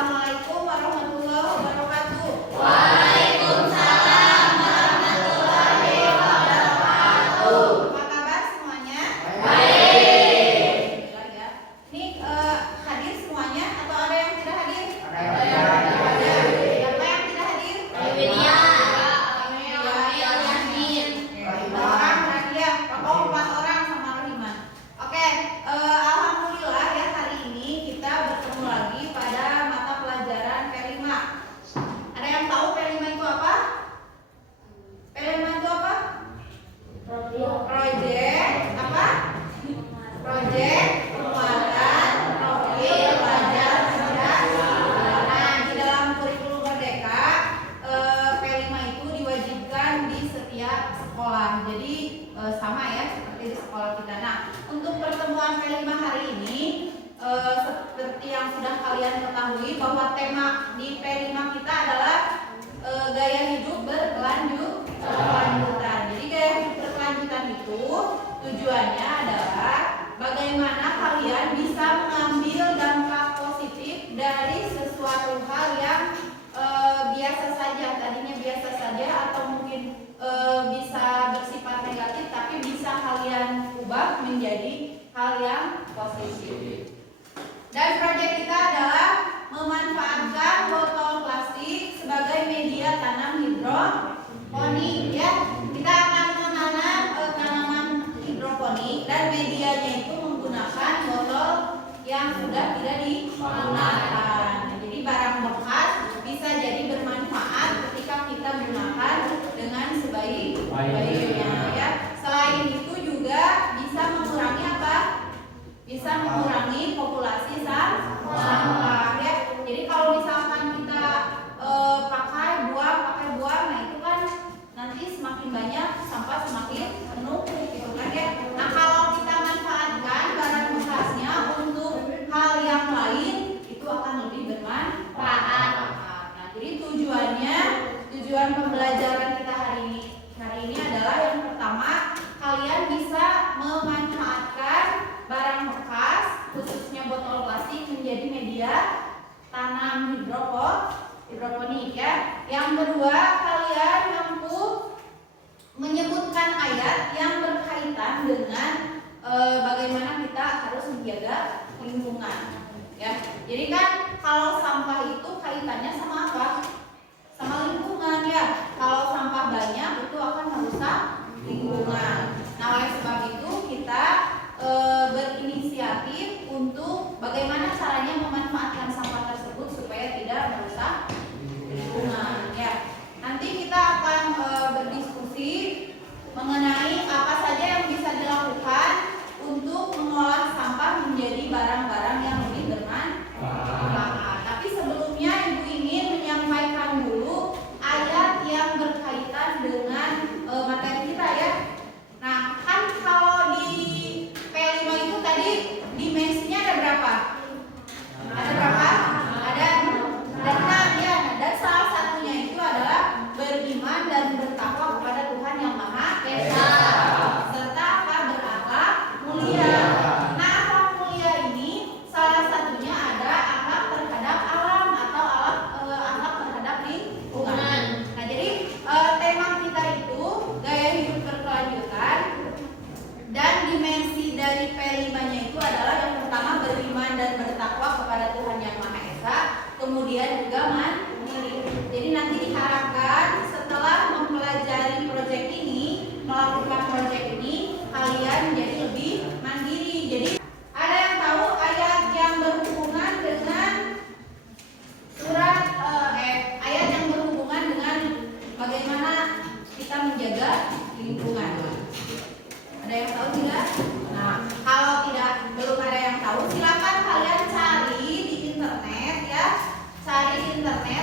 Assalamualaikum warahmatullahi wabarakatuh. Waalaikumsalam warahmatullahi wabarakatuh. Apa kabar semuanya? Baik. Alhamdulillah ya. Ini hadir semuanya atau ada yang tidak hadir? Ada. Siapa yang tidak hadir? Media. Orang Radia. Oh, 4 orang sama Rohiman. Oke, alhamdulillah ya hari ini kita bertemu lagi pada mata pelajaran P5. Ada yang tahu P5 itu apa? P5 itu apa? Project apa? Project penguatan profil pelajar cerdas. Nah, di dalam kurikulum Merdeka P5 itu diwajibkan di setiap sekolah. Jadi sama ya seperti di sekolah kita. Nah, untuk pertemuan P5 hari ini seperti yang sudah kalian ketahui bahwa tema di P5 kita adalah gaya hidup berkelanjutan. Jadi gaya hidup berkelanjutan itu tujuannya adalah bagaimana kalian bisa mengambil dampak positif dari sesuatu hal yang biasa saja, tadinya biasa saja atau mungkin bisa bersifat negatif, tapi bisa kalian ubah menjadi hal yang positif. Dan proyek kita adalah memanfaatkan botol plastik sebagai media tanam hidroponik ya. Kita akan menanam tanaman hidroponik dan medianya itu menggunakan botol yang sudah tidak digunakan. Jadi barang bekas bisa jadi bermanfaat ketika kita gunakan dengan sebaik-baiknya ya. Selain itu juga bisa mengurangi apa? Bisa mengurangi populasi sampah ya. Jadi kalau misalkan kita pakai buang, nah itu kan nanti semakin banyak sampah semakin menumpuk gitu kan ya. Nah kalau kita manfaatkan barang bekasnya untuk hal yang lain itu akan lebih bermanfaat. Nah jadi tujuan pembelajaran kita hari ini adalah yang pertama, kalian bisa memanfaatkan barang bekas khususnya botol plastik menjadi media tanam hidroponik ya. Yang kedua, kalian mampu menyebutkan ayat yang berkaitan dengan bagaimana kita harus menjaga lingkungan ya. Jadi kan kalau sampah itu kaitannya sama apa? Sama lingkungan ya. Kalau sampah banyak itu akan merusak lingkungan. Nah, oleh sebab itu kita berinisiatif untuk bagaimana caranya memanfaatkan sampah tersebut supaya tidak merusak lingkungan ya. Nanti kita akan berdiskusi mengenai apa saja yang bisa dilakukan untuk mengolah sampah menjadi barang-barang yang lebih bermanfaat. Tapi sebelumnya Ibu ingin menyampaikan dulu ayat yang berkaitan dengan materi kita ya. Nah, kan kalau di P5 itu tadi dimensinya ada berapa? Ada berapa? Ada 6 ya. Dan salah satunya itu adalah beriman dan bertakwa kepada Tuhan yang Maha Esa serta apa? Berakhlak mulia. Nah, akhlak mulia ini salah satunya ada akhlak terhadap alam atau akhlak terhadap lingkungan. Nah, jadi tema kita itu gaya hidup berkelanjutan. Dan dimensi dari P5-nya itu adalah yang pertama beriman dan bertakwa kepada Tuhan yang Maha Esa, kemudian juga mandiri. Jadi nanti diharapkan setelah mempelajari proyek ini, melakukan proyek ini, kalian menjadi lebih mandiri. Jadi ada yang tahu ayat yang berhubungan dengan surat ayat yang berhubungan dengan bagaimana kita menjaga lingkungan? Ada yang tahu tidak? Nah, kalau belum ada yang tahu, silakan kalian cari di internet ya. Cari di internet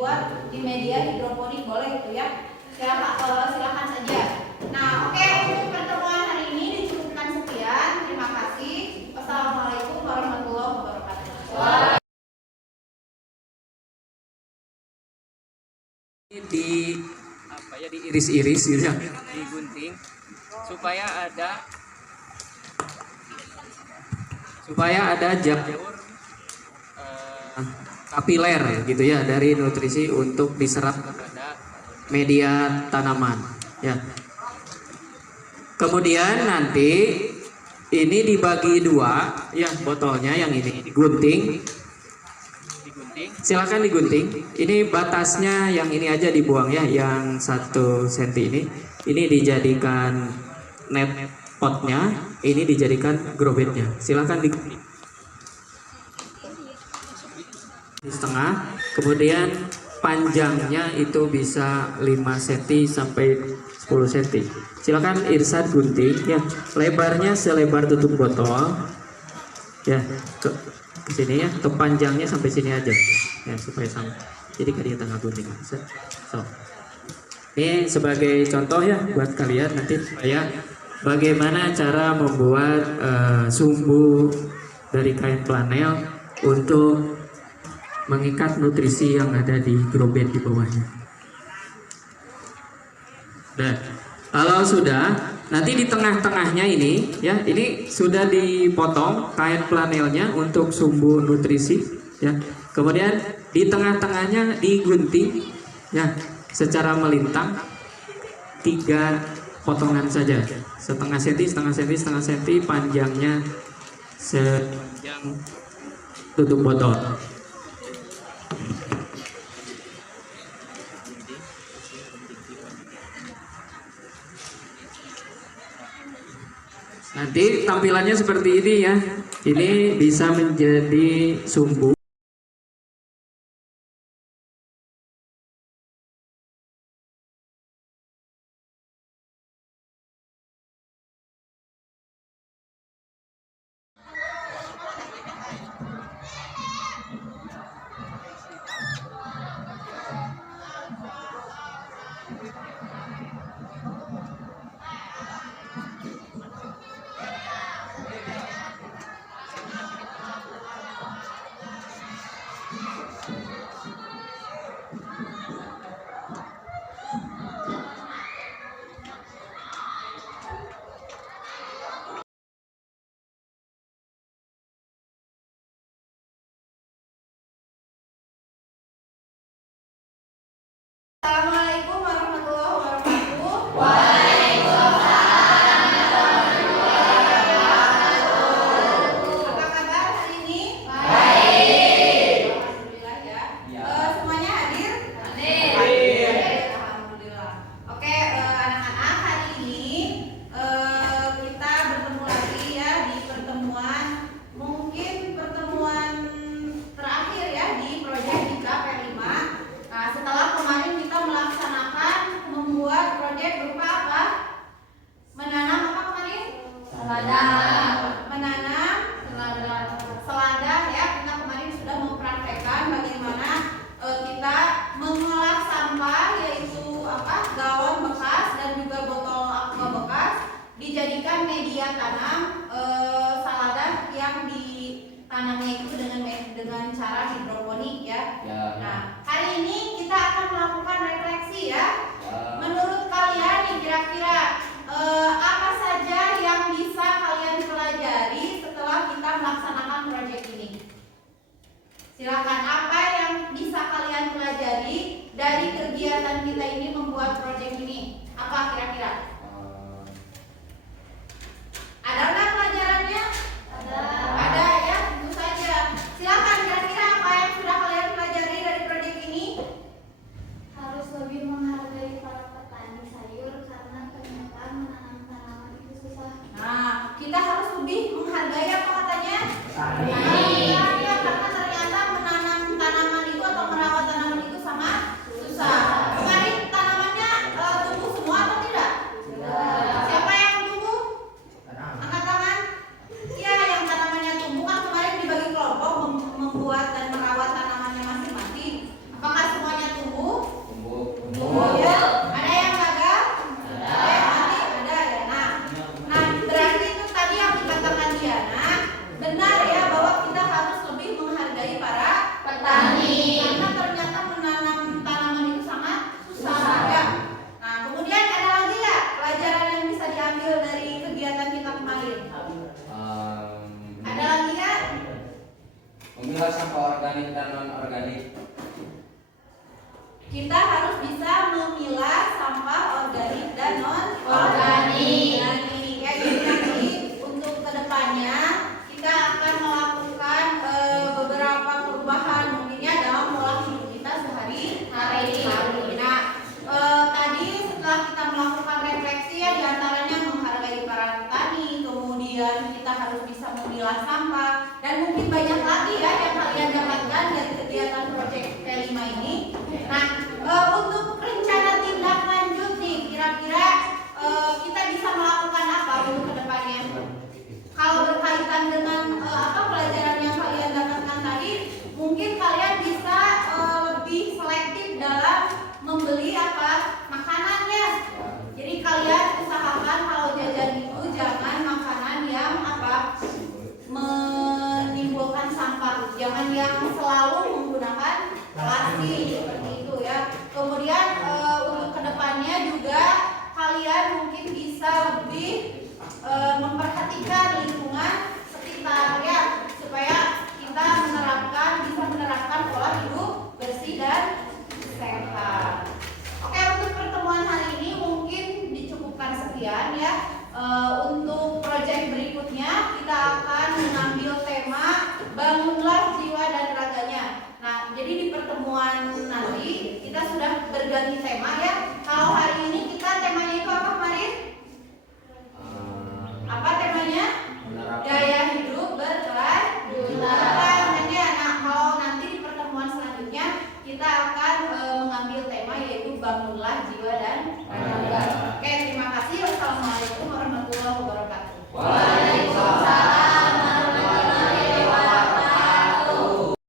dibuat di media hidroponik boleh itu ya. Silakan saja. Nah, oke, untuk pertemuan hari ini dicukupkan sekian. Terima kasih. Wassalamualaikum warahmatullahi wabarakatuh. Diiris-iris gitu ya, digunting supaya ada jalur kapiler gitu ya dari nutrisi untuk diserap kepada media tanaman ya. Kemudian nanti ini dibagi dua ya, botolnya yang ini digunting, silakan digunting. Ini batasnya yang ini aja dibuang ya, yang 1 cm ini dijadikan net potnya, ini dijadikan grow bednya. Silakan digunting di setengah, kemudian panjangnya itu bisa 5 cm sampai 10 cm. Silakan Irsad gunting ya, lebarnya selebar tutup botol ya, ke sini ya, untuk panjangnya sampai sini aja ya supaya sama, jadi di tengah gunting. So ini sebagai contoh ya buat kalian nanti supaya bagaimana cara membuat sumbu dari kain flanel untuk mengikat nutrisi yang ada di grow bed di bawahnya. Dan kalau sudah, nanti di tengah-tengahnya ini ya, ini sudah dipotong kain flanelnya untuk sumbu nutrisi ya. Kemudian di tengah-tengahnya digunting ya secara melintang 3 potongan saja, setengah senti, setengah senti, panjangnya sepanjang tutup botol. Nanti tampilannya seperti ini ya. Ini bisa menjadi sumbu. Assalamualaikum warahmatullahi wabarakatuh. Waalaikumsalam warahmatullahi wabarakatuh. Apa kabar hari ini? Baik. Alhamdulillah ya. Semuanya hadir? Hadir. Alhamdulillah. Oke, anak-anak, hari ini kita bertemu lagi ya di pertemuan, mungkin pertemuan terakhir ya di proyek kita P5. Nah, setelah kemarin kita melaksanakan membuat proyek berupa apa? Menanam apa kemarin? Selada. Menanam selada ya. Kita kemarin sudah mempraktekkan bagaimana kita mengolah sampah, yaitu apa? Galon bekas dan juga botol aqua bekas dijadikan media tanam selada yang ditanamnya itu dengan cara hidroponik ya. Nah, hari ini kita akan melakukan refleksi ya. Menurut kalian nih kira-kira apa saja yang bisa kalian pelajari setelah kita melaksanakan proyek ini? Silakan, apa yang bisa kalian pelajari dari kegiatan kita ini membuat proyek ini? Apa kira-kira? Ada nggak pelajarannya? Ada ya, tentu saja. Silakan, kira-kira apa yang sudah kalian pelajari dari proyek ini? Harus lebih menghargai para petani sayur karena ternyata menanam tanaman itu susah. Nah, kita harus lebih menghargai apa katanya? Iya. Ya, karena ternyata menanam tanaman itu atau merawat tanaman itu sangat susah. Kemarin tanamannya tumbuh semua atau tidak? Memilah sampah organik dan non organik. Kita harus bisa memilah sampah organik dan non Organik. Nah, ini ya, jadi nanti untuk kedepannya kita akan melakukan beberapa perubahan mungkinnya dalam pola hidup kita sehari-hari. Nah, tadi setelah kita melakukan refleksi ya, diantaranya menghargai para petani, kemudian kita harus bisa memilah sampah, dan mungkin banyak lagi ya yang kalian dapatkan dari kegiatan proyek K5 ini. Nah, untuk rencana tindak lanjut nih, kira-kira kita bisa melakukan apa untuk kedepannya? Kalau berkaitan dengan apa pelajaran yang kalian dapatkan tadi, mungkin kalian bisa lebih selektif dalam membeli apa makanannya. Jadi kalian usahakan kalau jajan itu jangan makanan yang apa menimbulkan sampah, jangan yang selalu menggunakan plastik seperti itu ya. Kemudian untuk kedepannya juga kalian mungkin bisa lebih memperhatikan lingkungan sekitar ya, supaya kita bisa menerapkan pola hidup bersih dan sehat. Oke, untuk pertemuan hari ini mungkin dicukupkan sekian ya. Untuk proyek berikutnya kita akan mengambil tema bangunlah jiwa dan raganya. Nah, jadi di pertemuan nanti kita sudah berganti tema ya. Kalau hari ini kita temanya itu apa kemarin? Apa temanya? Gaya hidup berkelanjutan. Nah, kalau nanti di pertemuan selanjutnya kita akan mengambil tema yaitu bangunlah jiwa dan raga.